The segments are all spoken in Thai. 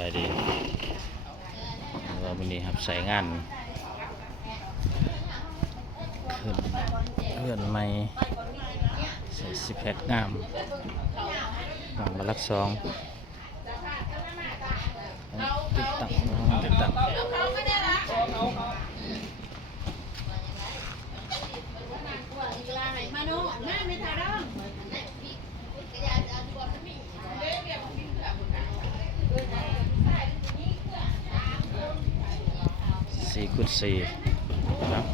บายดีว่าวันนี้ครับใส่งานขึ้นเลื่อนไม้ใส่สิแพ็คงามวางมาลักซองติดตั้ง4x4ครับ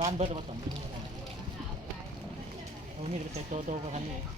บ้านเบิร์ดมาต่อมีอะไรมีแต่โตๆกับคันนี้